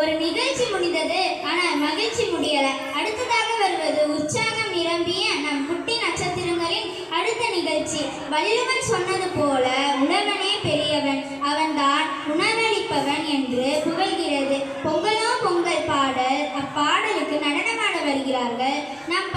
ஒரு நிகழ்ச்சி முடிந்தது, ஆனால் மகிழ்ச்சி முடியல. அடுத்ததாக வருவது உற்சாகம் நிரம்பிய நம் குட்டி நட்சத்திரங்களின் அடுத்த நிகழ்ச்சி. வள்ளுவன் சொன்னது போல உழவனே பெரியவன், அவன்தான் உணவளிப்பவன் என்று புகழ்கிறது. பொங்கலோ பொங்கல் பாடல், அப்பாடலுக்கு நடனமாட வருகிறார்கள் நம்